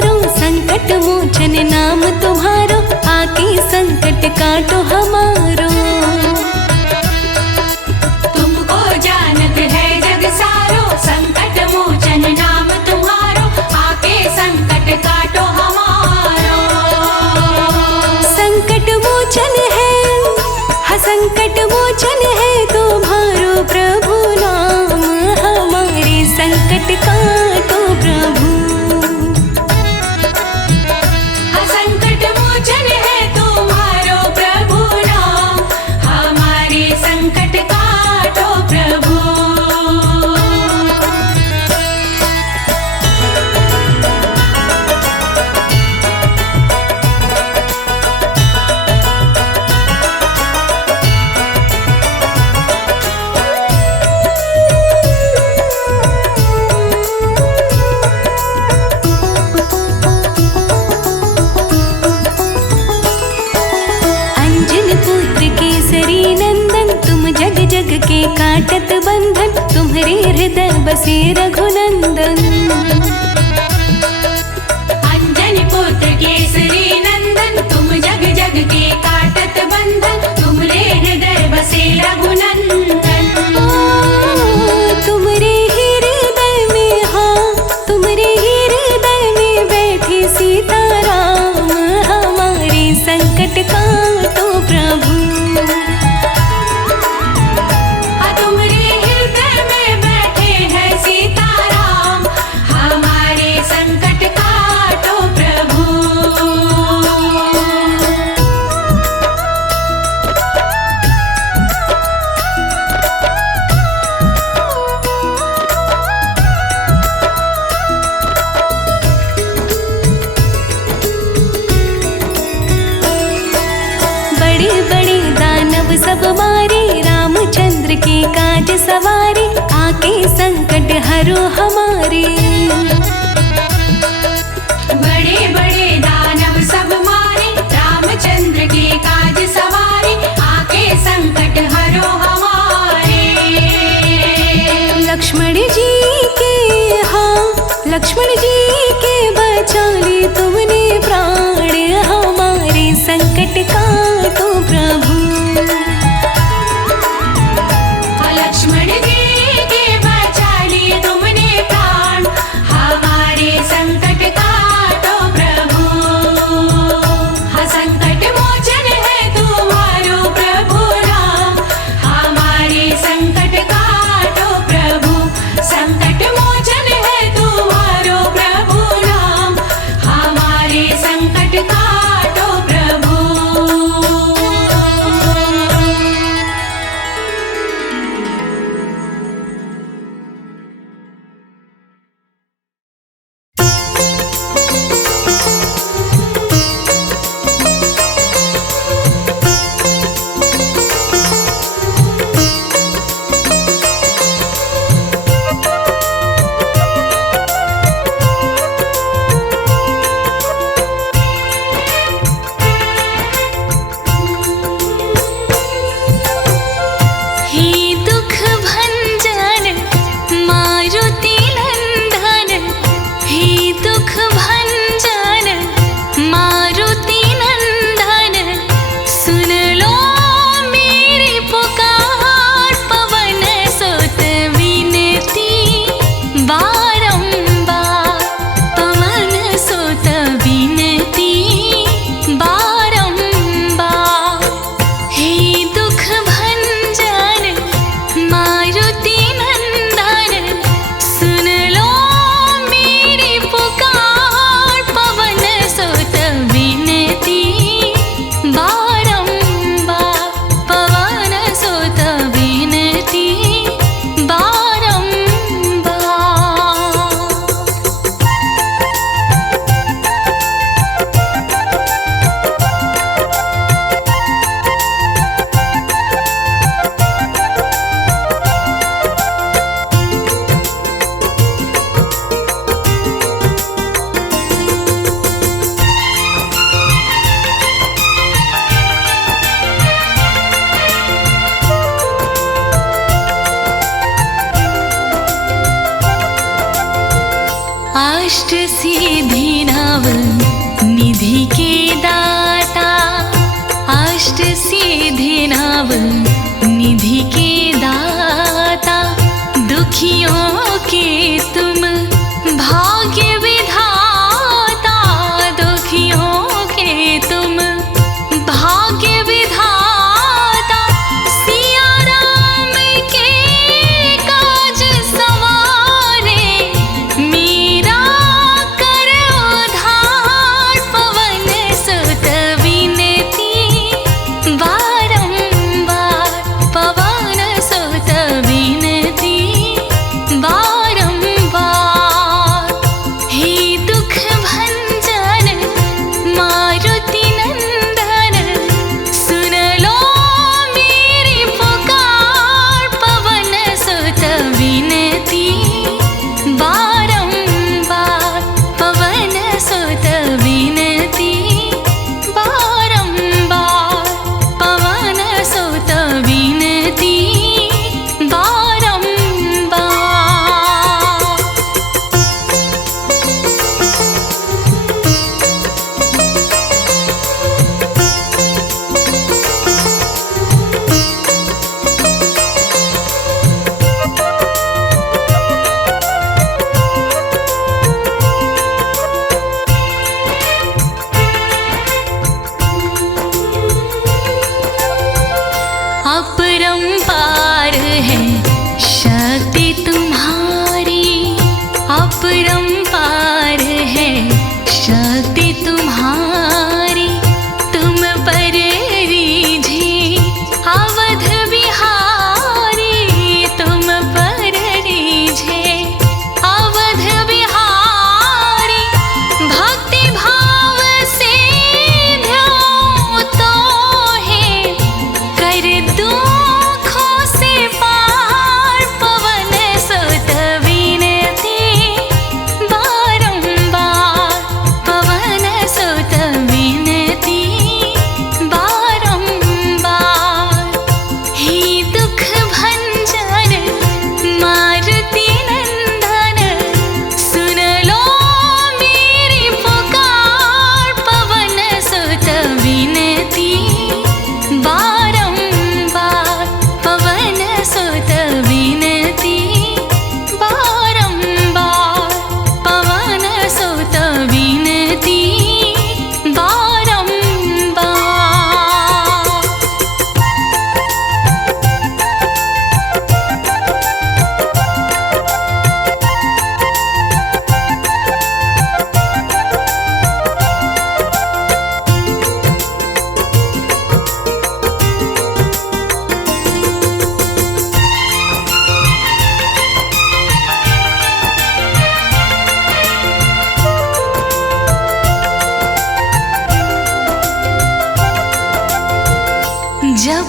सवारो, संकट मोचन नाम तुम्हारो, आके संकट काटो हमारो। तुमको जानत है जग सारो, संकट मोचन नाम तुम्हारो, आके संकट काटो हमारो। संकट मोचन है, हाँ संकट मोचन है तुम्हारो प्रभु नाम, हमारे संकट काटो प्रभु। संकट मोचन है तुम्हारो प्रभु नाम, हमारे संकट काटो प्रभु। जग जग के काटत बंधन, तुम्हारे हृदय बसे रघुनंदन। अंजनी पुत्र केसरी नंदन, तुम जग जग के काटत बंधन, तुम्हारे हृदय बसे रघुनंदन। तुम्हारे हृदय में, हाँ तुम्हारे हृदय में बैठे सीताराम, हमारे संकट काटो प्रभु। सब मारे रामचंद्र के काज सवारे, आके संकट हरो हमारे। बड़े बड़े दानव सब मारे, रामचंद्र के काज सवारे, आके संकट हरो हमारे। लक्ष्मण जी के, हाँ लक्ष्मण जी के बचा ली तुमने प्राण, हमारे संकट काटो प्रभु। लक्ष्मण जी के बचा लिए तुमने प्राण,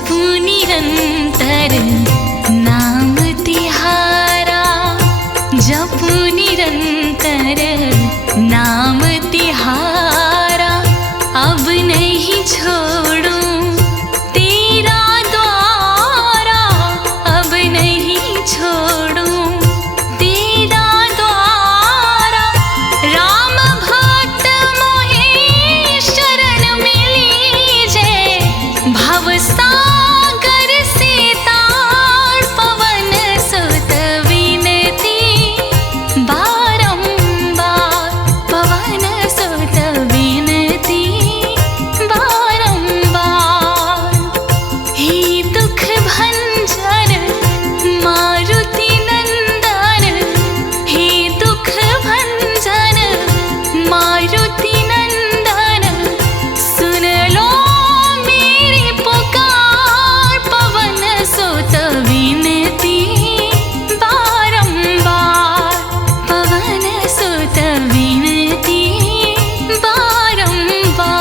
जपू निरंतर नाम तिहारा, जपू निरंतर नाम तिहारा। अब नहीं छोड़ूं तेरा द्वारा, अब नहीं छोड़ूं तेरा द्वारा। राम भक्त मोहे शरण में लीजे, भव सागर से तार पवन सुत विनती बारंबार, पवन सुत विनती बारंबार। हे दुख भंजन मारुति नंदन, हे दुख भंजन मारुति नंदन। सुन लो मेरी पुकार, पवन सुत विनती बारंबार, पवन सुत विनती बारंबार।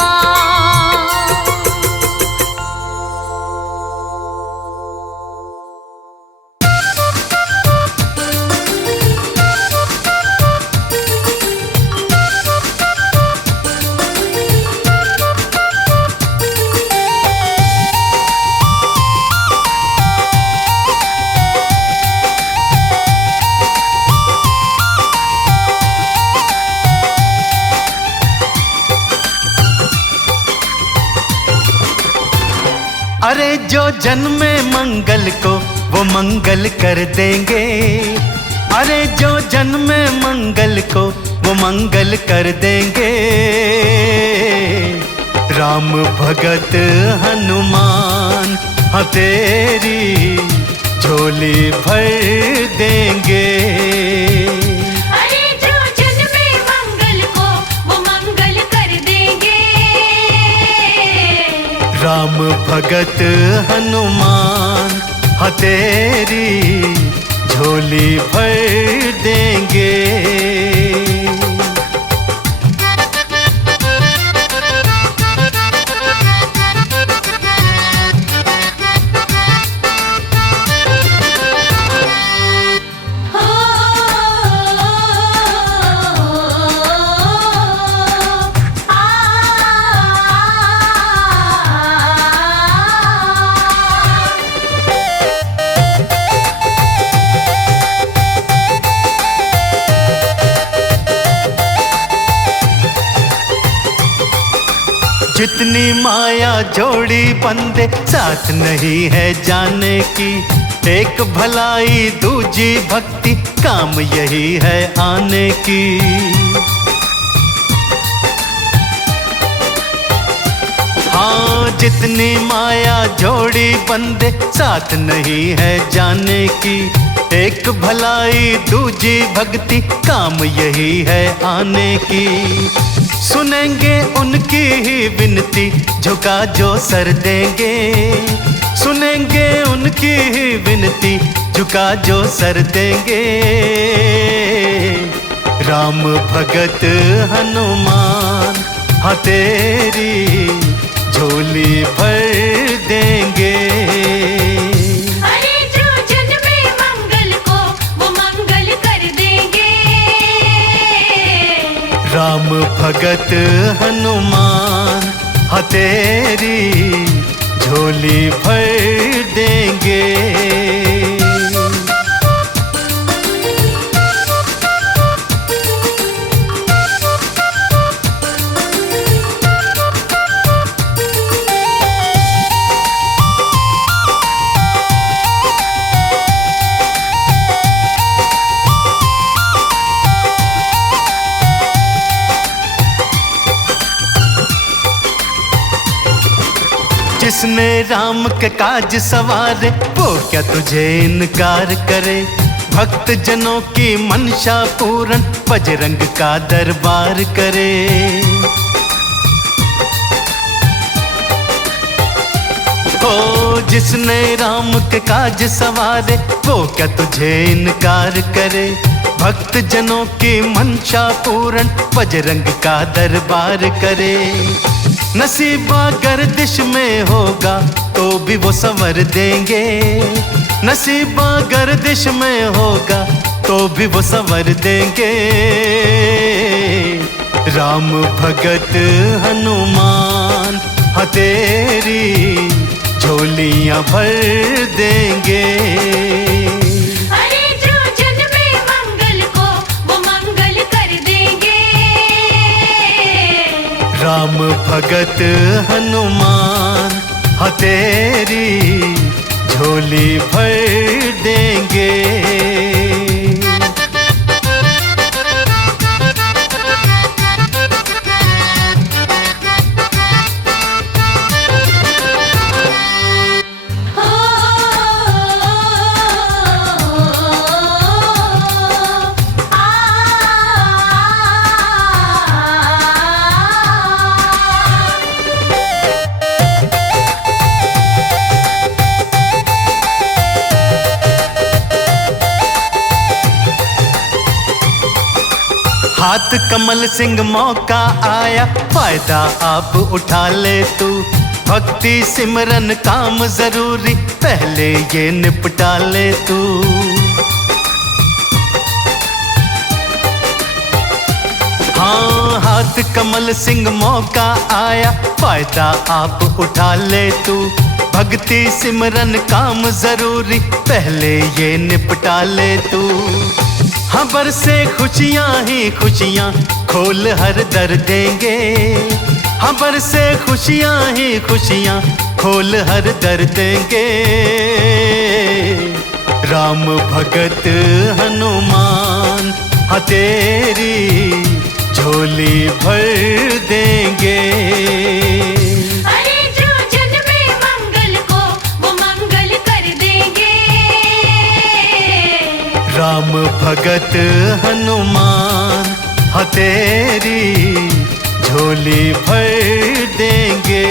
अरे जो जन्मे मंगल को वो मंगल कर देंगे, अरे जो जन्मे मंगल को वो मंगल कर देंगे। राम भगत हनुमान हाँ तेरी झोली भर देंगे। अरे जो जन्मे मंगल को वो मंगल कर देंगे। राम भगत हनुमान हाँ तेरी झोली भर देंगे। जितनी माया जोड़ी बंदे साथ नहीं है जाने की, एक भलाई दूजी भक्ति काम यही है आने की। हाँ जितनी माया जोड़ी बंदे साथ नहीं है जाने की, एक भलाई दूजी भक्ति काम यही है आने की। सुनेंगे उनकी ही विनती झुका जो सर देंगे, सुनेंगे उनकी ही विनती झुका जो सर देंगे। राम भगत हनुमान हाँ तेरी झोली भर देंगे। अरे जो जन्मे मंगल को वो मंगल कर देंगे। राम भगत हनुमान हाँ तेरी झोली भर देंगे। जिसने राम के काज सवारे वो क्या तुझे इनकार करे। भक्त जनों की मनसा पूरन बजरंग का दरबार करे। ओ जिसने राम के काज सवारे वो क्या तुझे इनकार करे। भक्त जनों की मनसा पूरन बजरंग का दरबार करे। नसीबा गर्दिश में होगा तो भी वो संवर देंगे। नसीबा गर्दिश में होगा तो भी वो संवर देंगे। राम भगत हनुमान हाँ तेरी झोलियां भर देंगे। अरे जो जन्मे मंगल को वो मंगल कर देंगे। राम भगत हनुमान हाँ तेरी झोली भर देंगे। हाथ कमल सिंह मौका आया फायदा आप उठा ले तू। भक्ति सिमरन काम जरूरी पहले ये निपटा ले तू। हाँ हाथ कमल सिंह मौका आया फायदा आप उठा ले तू। भक्ति सिमरन काम जरूरी पहले ये निपटा ले तू। खबर से खुशियाँ ही खुशियाँ खोल हर दर देंगे। खबर से खुशियाँ ही खुशियाँ खोल हर दर देंगे। राम भगत हनुमान हाँ तेरी झोली भर देंगे। अरे जो जन्मे मंगल को वो मंगल कर देंगे। राम भगत हनुमान हाँ तेरी झोली भर देंगे।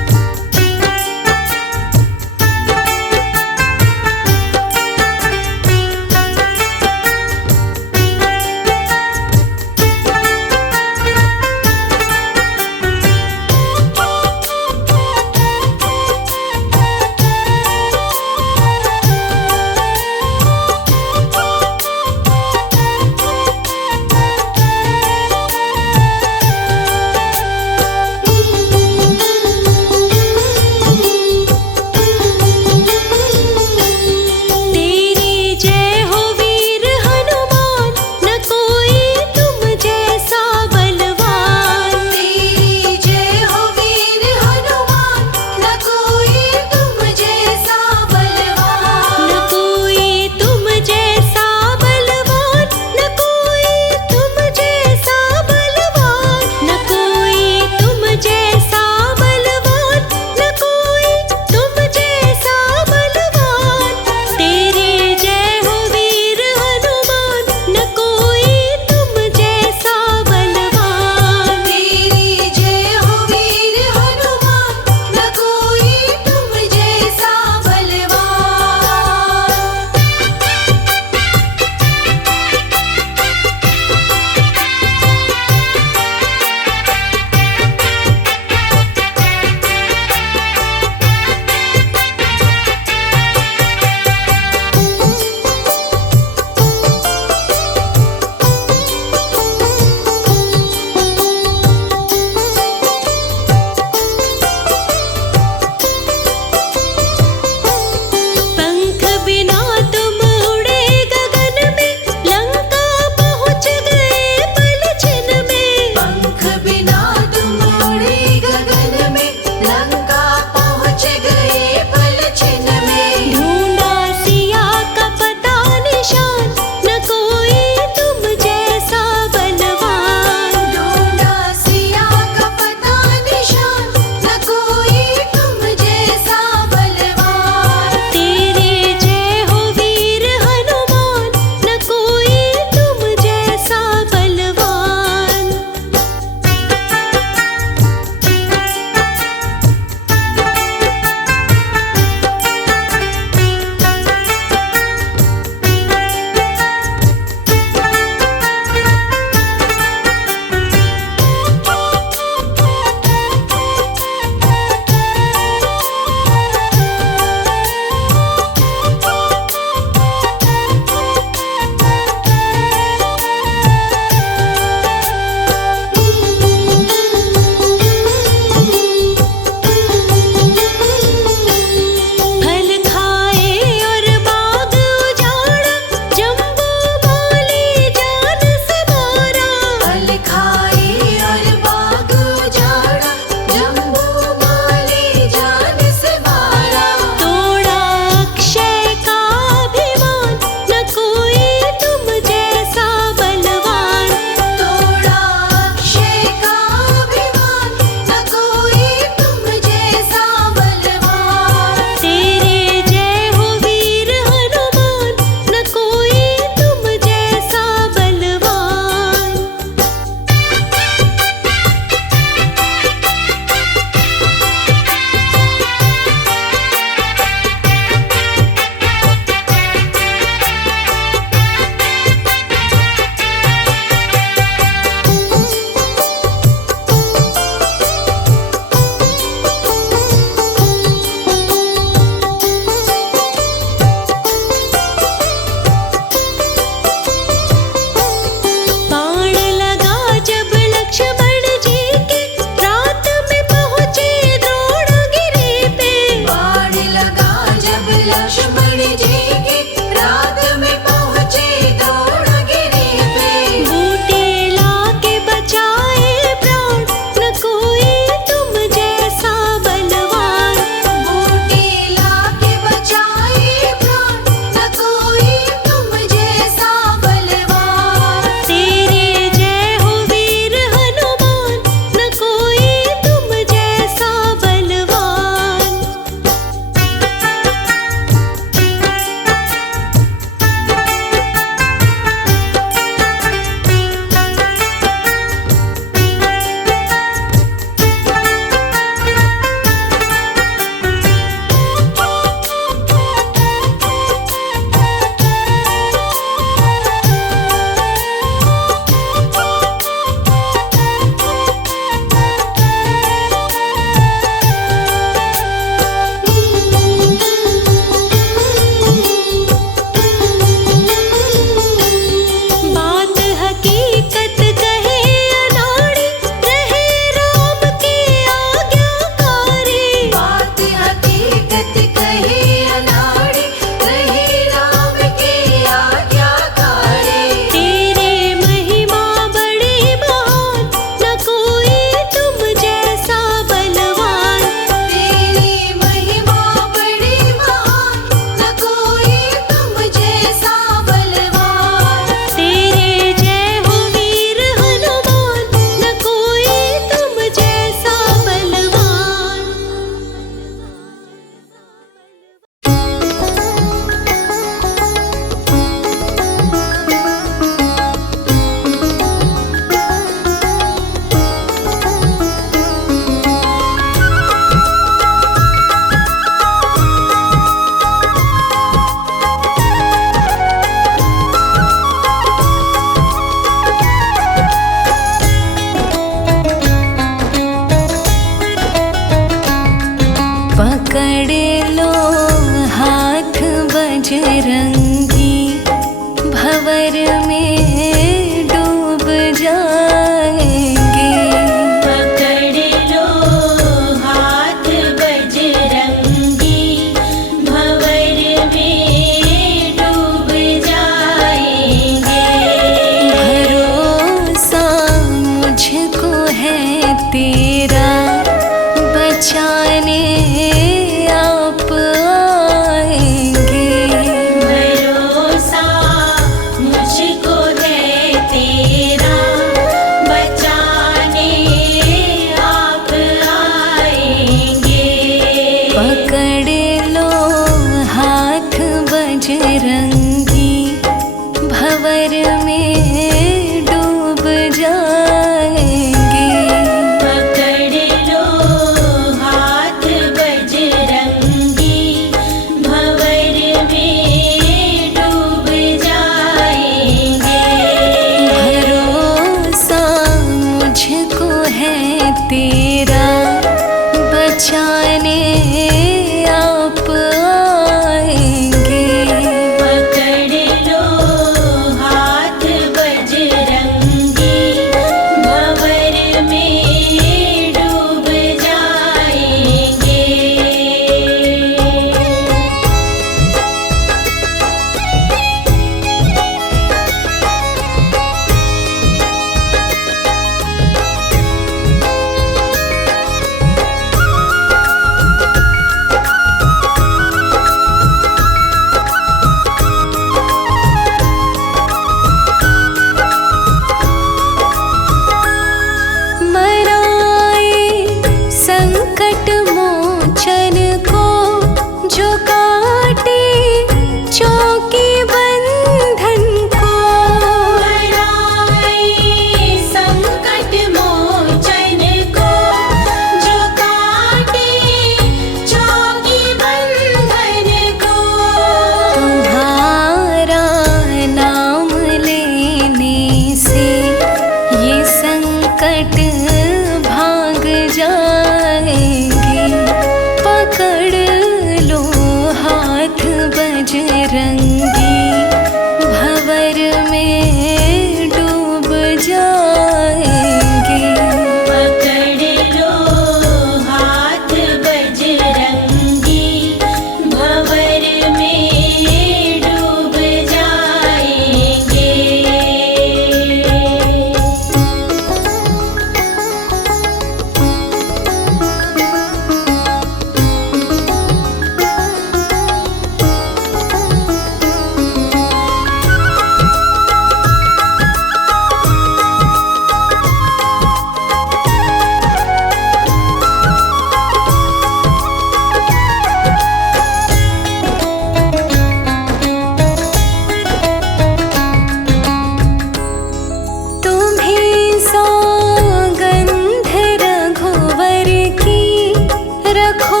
रखो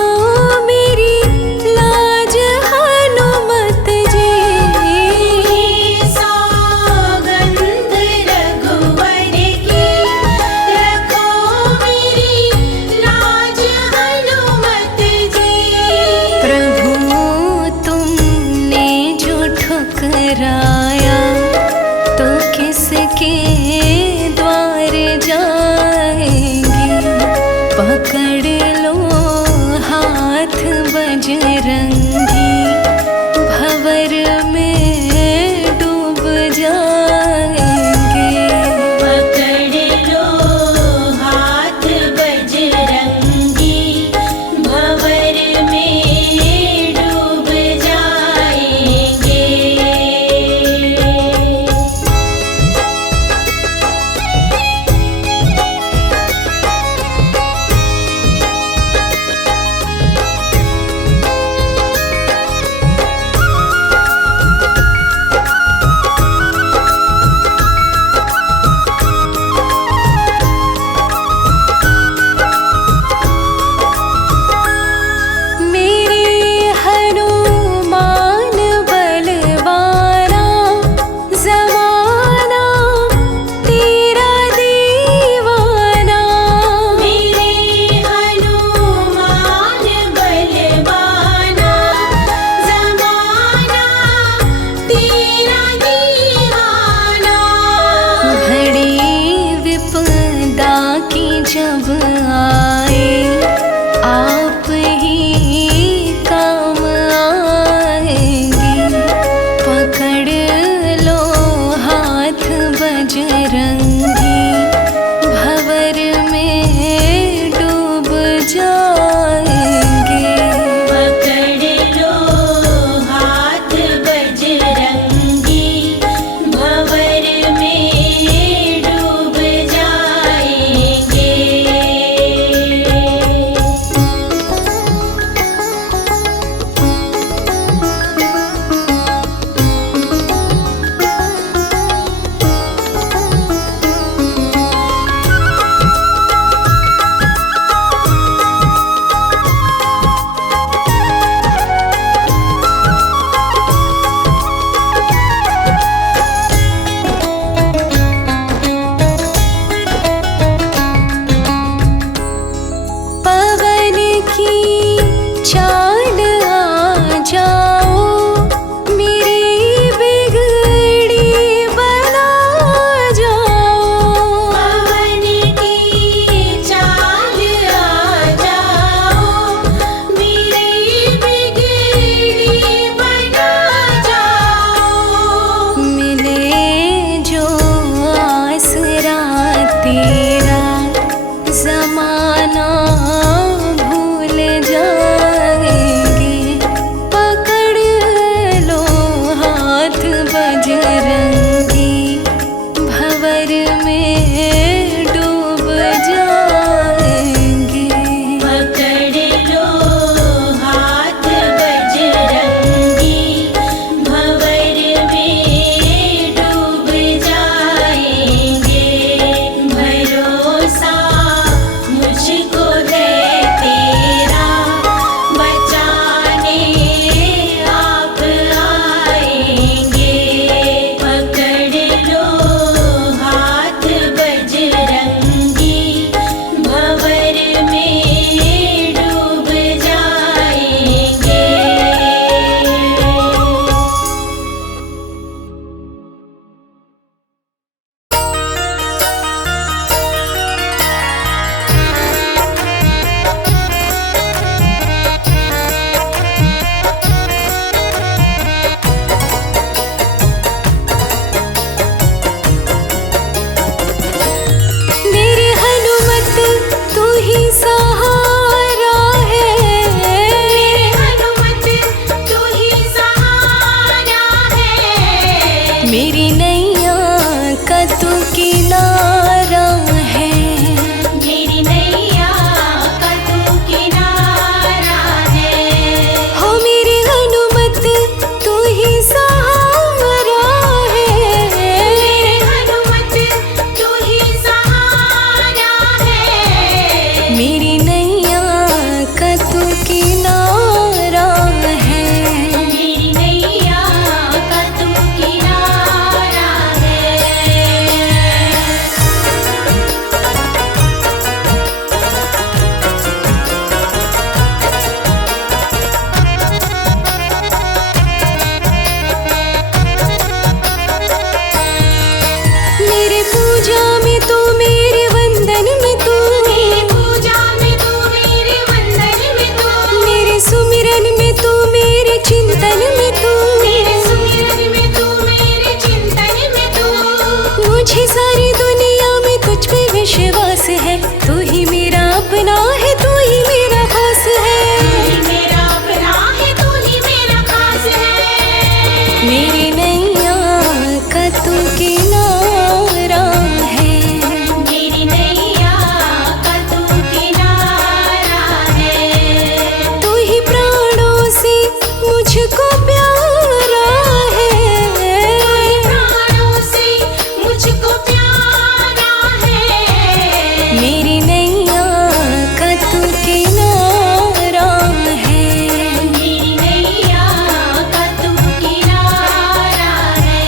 मेरी लाज हनुमत जी। सौगंध रघुवर की, रखो मेरी लाज हनुमत जी। प्रभु तुमने जो ठुकराया तो किसके द्वार जाएंगे। पकड़ लो हाथ बजरंगी, भंवर में डूब जाएंगे। पकड़ लो हाथ बजरंगी, भंवर में डूब जाएंगे। मेरे हनुमान बलवाना, ज़माना तेरा दीवाना। मेरे हनुमान बलवाना, ज़माना तेरा दीवाना। घड़ी विपदा की जब आए, आप ही काम आएंगे। पकड़ लो हाथ बजरंगी, भंवर में डूब जाएंगे। पकड़ लो हाथ बजरंगी, भंवर में डूब जाएंगे। पवन की चाल आ जाओ, मेरी बिगड़ी बना जाओ। पवन की चाल आ जाओ, मेरी बिगड़ी बना जाओ। मिले जो आसरा तेरा, ज़माना भूल जाएंगे। पकड़ लो हाथ बजरंगी, भंवर में डूब जाएंगे। पकड़ लो हाथ बजरंगी, भंवर में डूब जाएंगे। भरोसा मुझको है तेरा, बचाने आप आएंगे। पकड़ लो हाथ बजरंगी, में तू मेरे वंदन में तू, मेरी पूजा में तू, मेरे वंदन में तू, मेरे सुमिरन में तू, मेरे चिंतन में तू, मेरे सुमिरन में तू, मेरे चिंतन में तू। मुझे सारी दुनिया में तुझ पे विश्वास है, तू ही मेरा अपना है, तू ही मेरा खास है। तू ही मेरा अपना है, तू ही मेरा खास है। मेरी नैया का तू किनारा है, मेरी नैया का तू किनारा है। तू ही प्राणों से मुझको प्यारा है, प्राणों से मुझको प्यारा है। मेरी नैया का तू किनारा है। मेरी नैया का तू किनारा है।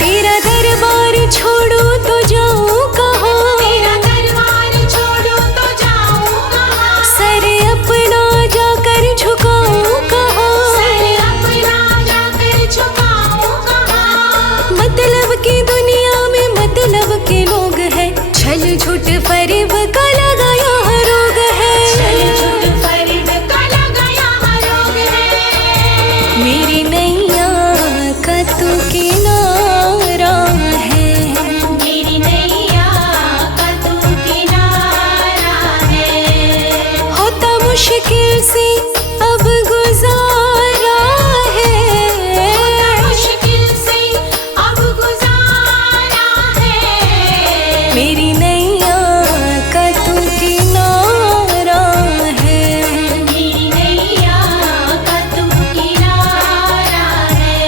तेरा दरबार छोड़ो तो जाऊं कहाँ, तेरा दरबार छोड़ो तो जाऊं कहाँ, सर अपना जाकर झुकाऊं कहाँ, सर अपना जाकर झुकाऊं कहाँ। मतलब की दुनिया में मतलब के लोग हैं, छल झूठ फरेब का लगाया रोग है। चल झूठ फरेब का लगाया रोग है। मेरी नैया का तू किनारा है, मेरी नैया का तू किनारा है। होता मुश्किल से अब गुजारा है, मुश्किल से अब गुजारा है। मेरी नैया का तू किनारा है। मेरी नैया का तू किनारा है।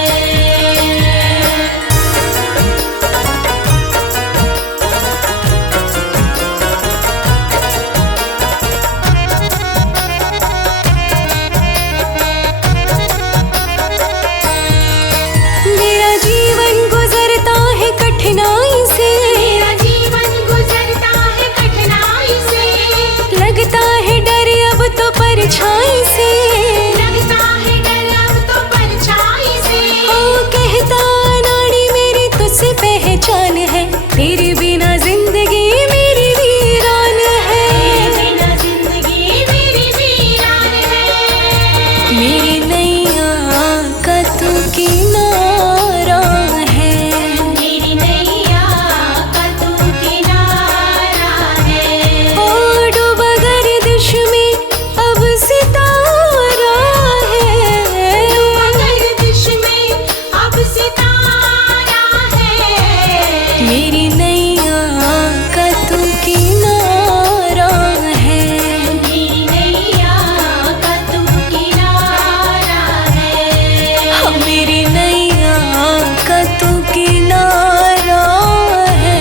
मेरा जीवन गुजरता है कठिनाई से, मेरा जीवन गुजरता है कठिनाई से। लगता है डर अब तो परछाई से, लगता है डर अब तो परछाई से। ओ कहता नाड़ी मेरी तुझसे पहचान है, तेरे बिना जिंदगी मेरी वीरान है। बिना जिंदगी मेरी वीरान है। मेरी नैया का तू किनारा है, मेरी नैया का तू किनारा है। ओ डूबा गर्दिश में अब सितारा है, गर्दिश में अब सितारा है। मेरी नैया का तू किनारा है। मेरी नैया का तू किनारा है। हाँ, मेरी नैया का तू किनारा है।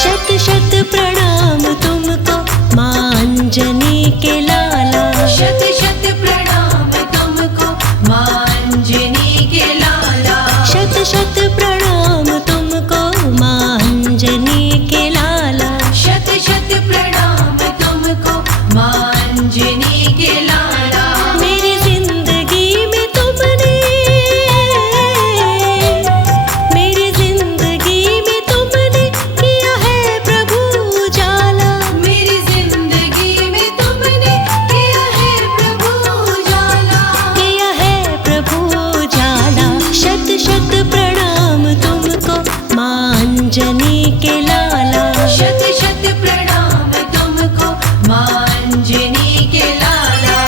शत शत प्रणाम तुमको माँ अंजनी के लाला, शत शत प्रणाम तुमको माँ अंजनी के लाला। शत शत प्रणाम तुमको माँ अंजनी के लाला। शत शत प्रणाम तुमको माँ अंजनी के लाला। मेरी जिंदगी में तुमने, मेरी जिंदगी में तुमने किया है प्रभु उजाला। मेरी जिंदगी में तुमने किया है प्रभु उजाला। किया है प्रभु उजाला। शत शत प्रणाम तुमको माँ अंजनी के लाला। शत शत प्रणाम तुमको माँ अंजनी के लाला।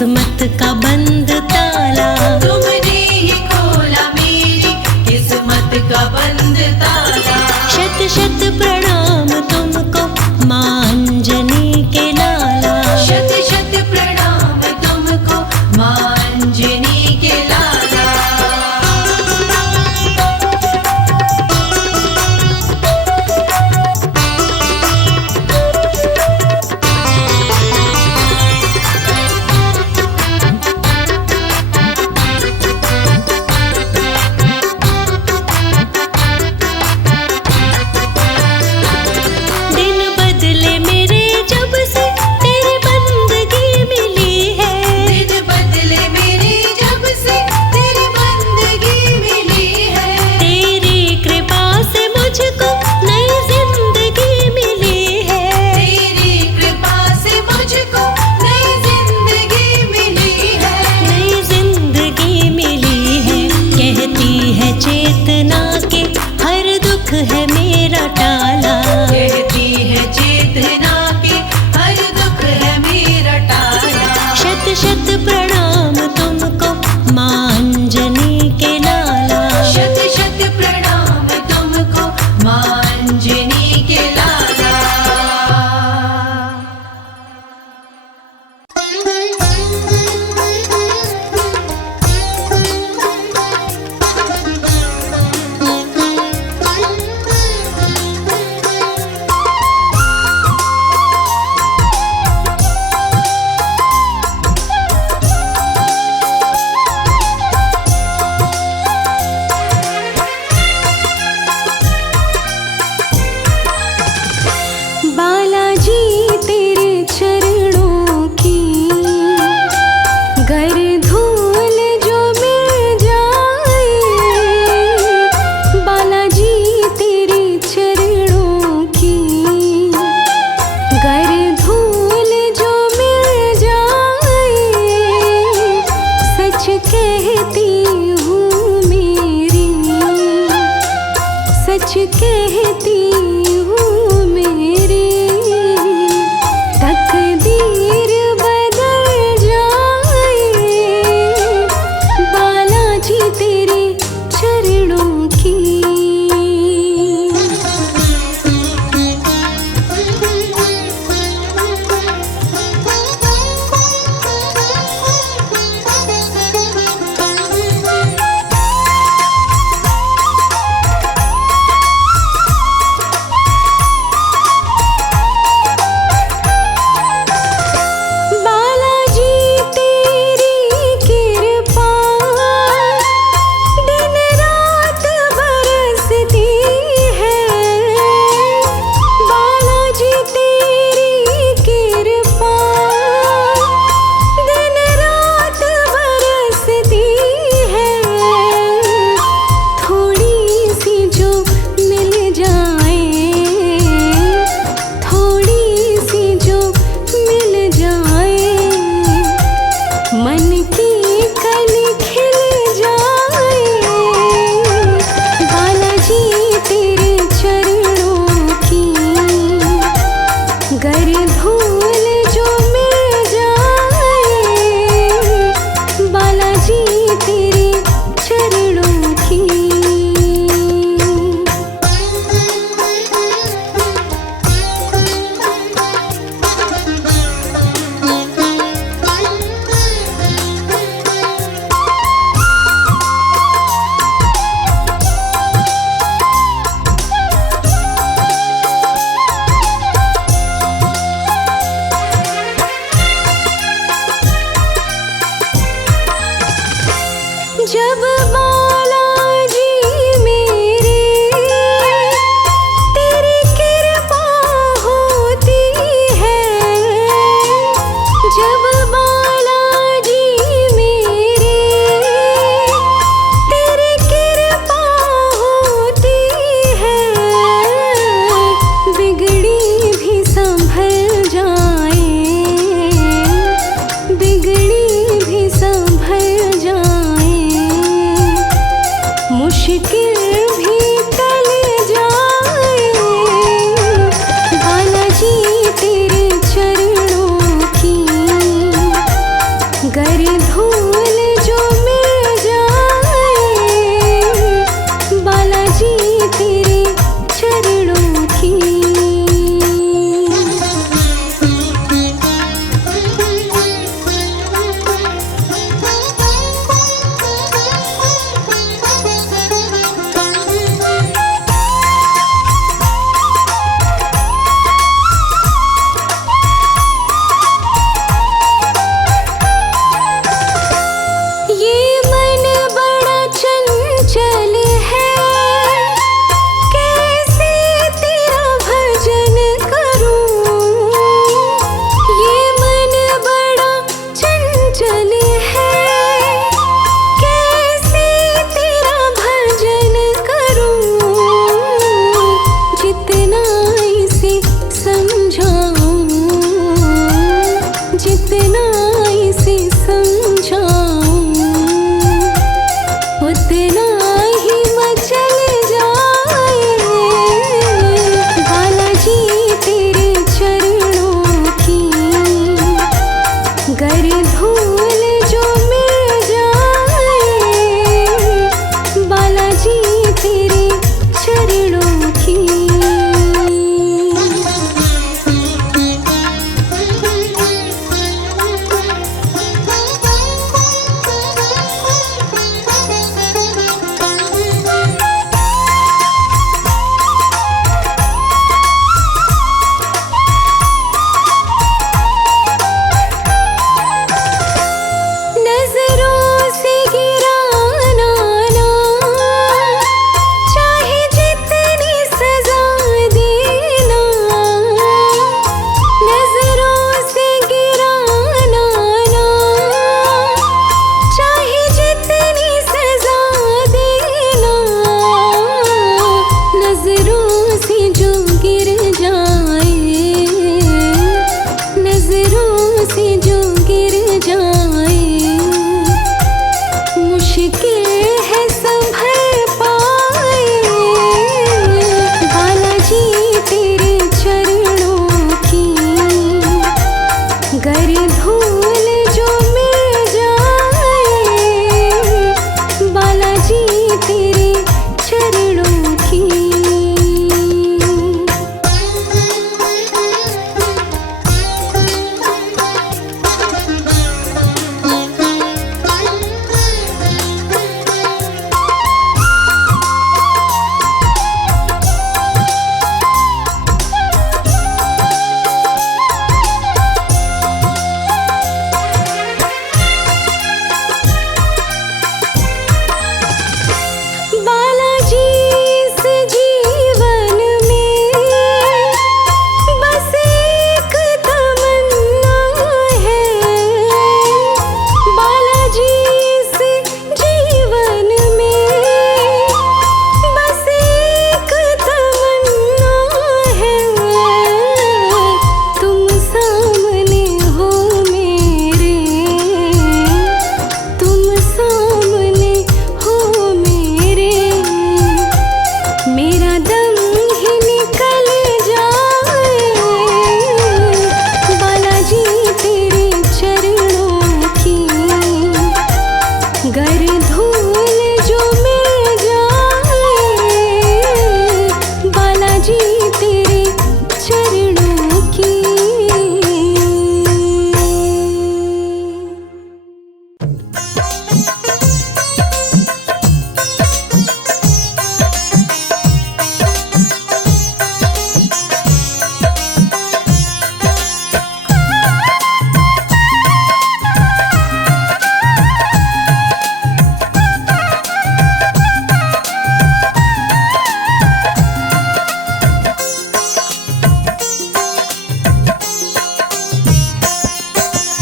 किस्मत का बंद ताला। तुमने ही खोला मेरी किस्मत का बंद ताला। शत शत प्रणाम तुमको माँ अंजनी के लाला। शत शत प्रणाम तुमको माँ अंजनी के लाला।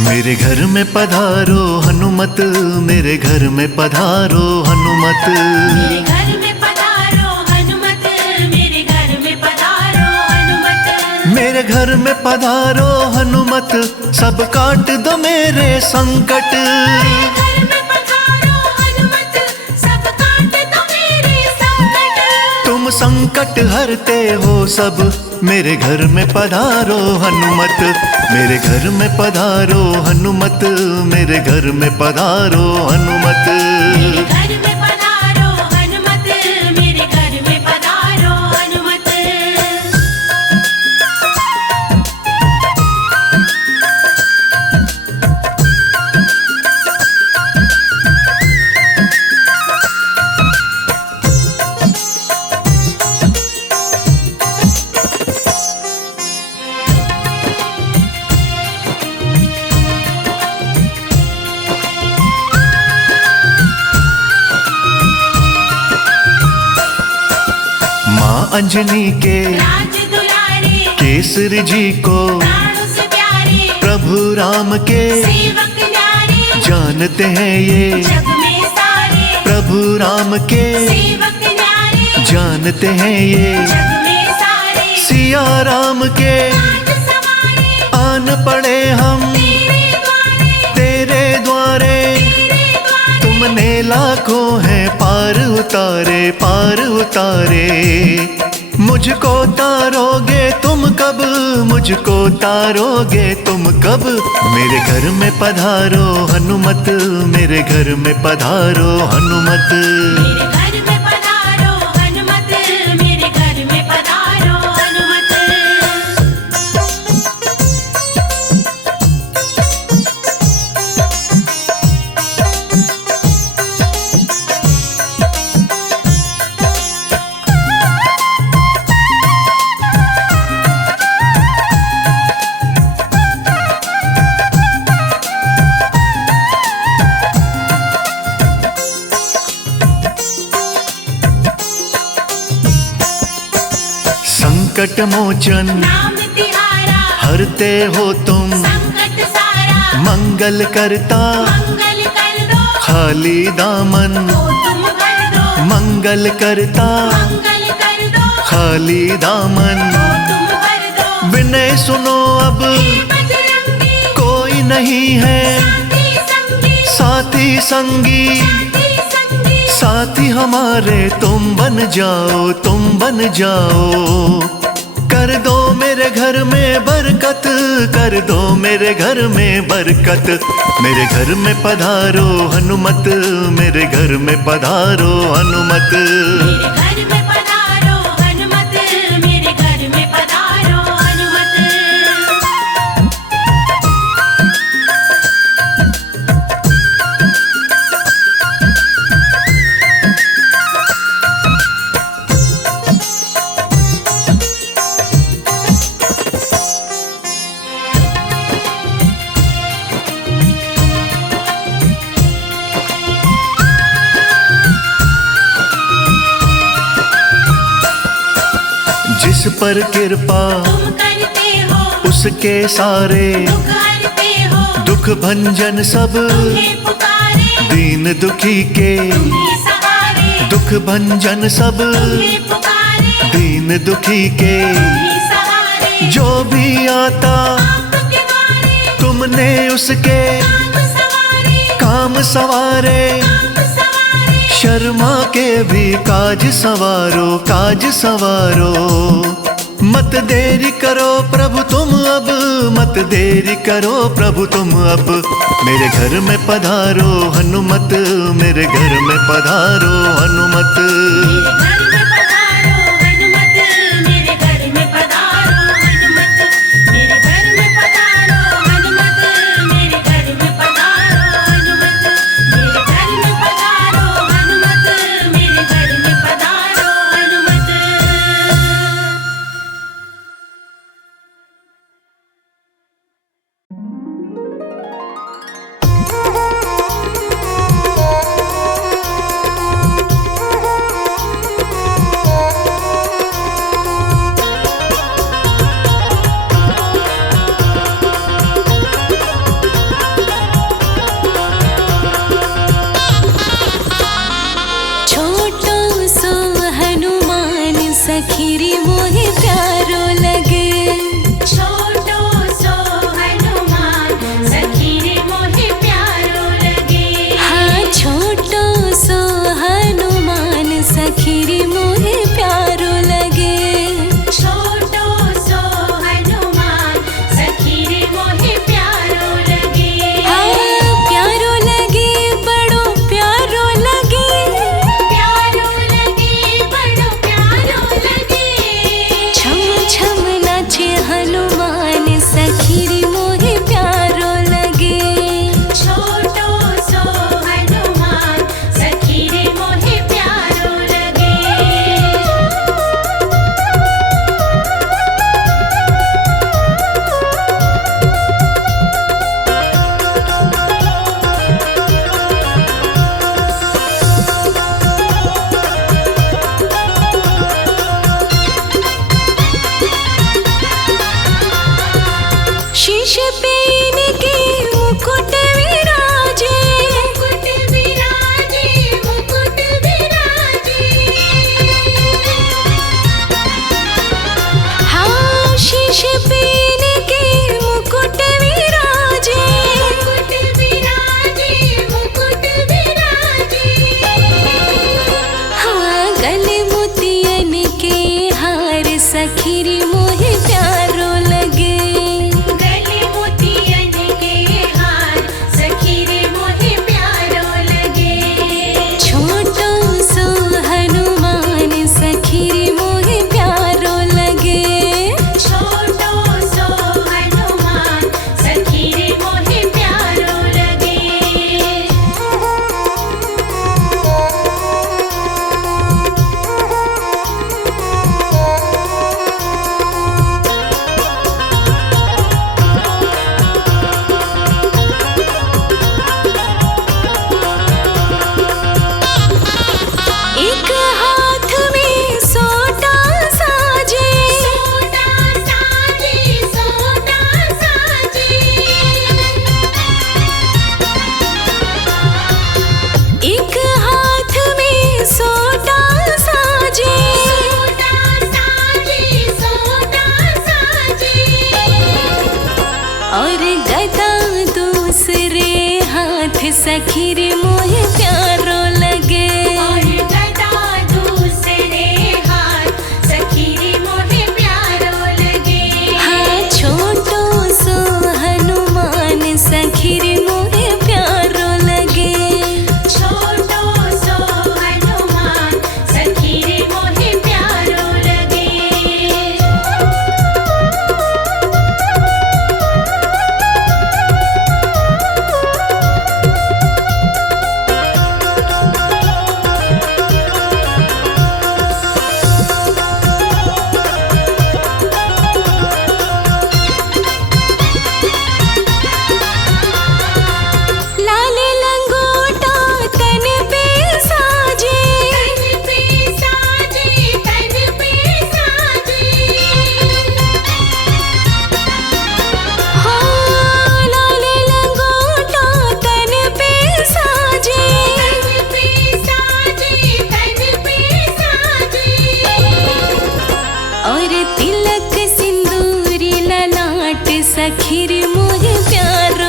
मेरे घर में पधारो हनुमत, मेरे घर में पधारो हनुमत। मेरे घर में पधारो हनुमत, मेरे घर में पधारो हनुमत। मेरे घर में पधारो हनुमत, सब काट दो मेरे संकट। मेरे घर में पधारो हनुमत, सब काट दो मेरे संकट। तुम संकट हरते हो सब, मेरे घर में पधारो हनुमत। मेरे घर में पधारो हनुमत, मेरे घर में पधारो हनुमत। मेरे घर में पधारो हनुमत, मेरे घर में पधारो हनुमत। अंजनी के राज दुलारे, केसर जी को प्राणों से प्यारे, प्रभु राम के सेवक न्यारे, जानते हैं ये जग में सारे। प्रभु राम के सेवक न्यारे, जानते हैं ये जग में सारे। सिया राम के काज सवारे, आन पड़े हम तेरे द्वारे। तुमने लाखों हैं पार उतारे, पार उतारे। मुझको तारोगे तुम कब, मुझको तारोगे तुम कब। मेरे घर में पधारो हनुमत, मेरे घर में पधारो हनुमत। मेरे घर में पधारो हनुमत, मेरे घर में पधारो हनुमत। संकट मोचन नाम तिहारा, हरते हो तुम संकट सारा। मंगल करता मंगल कर दो, खाली दामन। तो तुम भर दो। मंगल करता मंगल कर दो, खाली दामन। तो तुम भर दो। विनय सुनो अब हे बजरंगी, कोई नहीं है साथी संगी, साथी संगी। साथी संगी। साथी हमारे तुम बन जाओ, तुम बन जाओ। कर दो मेरे घर में बरकत, कर दो मेरे घर में बरकत। मेरे घर में पधारो हनुमत, मेरे घर में पधारो हनुमत। मेरे घर में पधारो हनुमत, मेरे घर में पधारो हनुमत। जिस पर कृपा तुम करते हो, उसके सारे दुख हरते हो। दुख भंजन सब तुम्हें पुकारे, दीन दुखी के तुम्हें सहारे। दुख भंजन सब तुम्हें पुकारे, दीन दुखी के। तुम्हें सहारे। जो भी आता आपके द्वारे, तुमने उसके काम सवारे, काम सवारे। काम सवारे। शर्मा के भी काज सवारो, काज सवारो। मत देरी करो प्रभु तुम अब, मत देरी करो प्रभु तुम अब। मेरे घर में पधारो हनुमत, मेरे घर में पधारो हनुमत। मेरे घर में पधारो हनुमत, मेरे घर में पधारो हनुमत। मेरे घर में पधारो हनुमत, मेरे घर में पधारो हनुमत। मेरे घर में पधारो हनुमत, मेरे घर में पधारो हनुमत। शीश पे इनके मुकुट विराजे, मुकुट विराजे, मुकुट विराजे। हाँ शीश पे इनके मुकुट विराजे, मुकुट विराजे, मुकुट विराजे। हाँ गले मोतियन के हार सखी रे मोहे प्यारो लगे। गले मोतियन के हार सखी रे मोहे प्यारो लगे। छोटो सो हनुमान सखी रे मोहे प्यारो लगे। छोटो सो हनुमान सखी रे मोहे प्यारो लगे। एक हाथ में सोटा साजे, सोटा साजे, सोटा साजे। एक हाथ में सोटा साजे, सोटा साजे, सोटा साजे। और गदा दूसरे हाथ सखी रे मोहे प्यारो लगे। और गदा दूसरे हाथ सखी रे मोहे प्यारो लगे। हाँ छोटो सो हनुमान सखी रे मोहे प्यारो लगे। छोटो सो हनुमान सखी रे मोहे प्यारो लगे। लाल लंगोटा तन पे साजे, तन पे साजे, तन पे साजे। हाँ लाल लंगोटा तन पे साजे। तन पे साजे, तन पे साजे। और तिलक सिंदूरी ललाट सखी रे मोहे प्यारो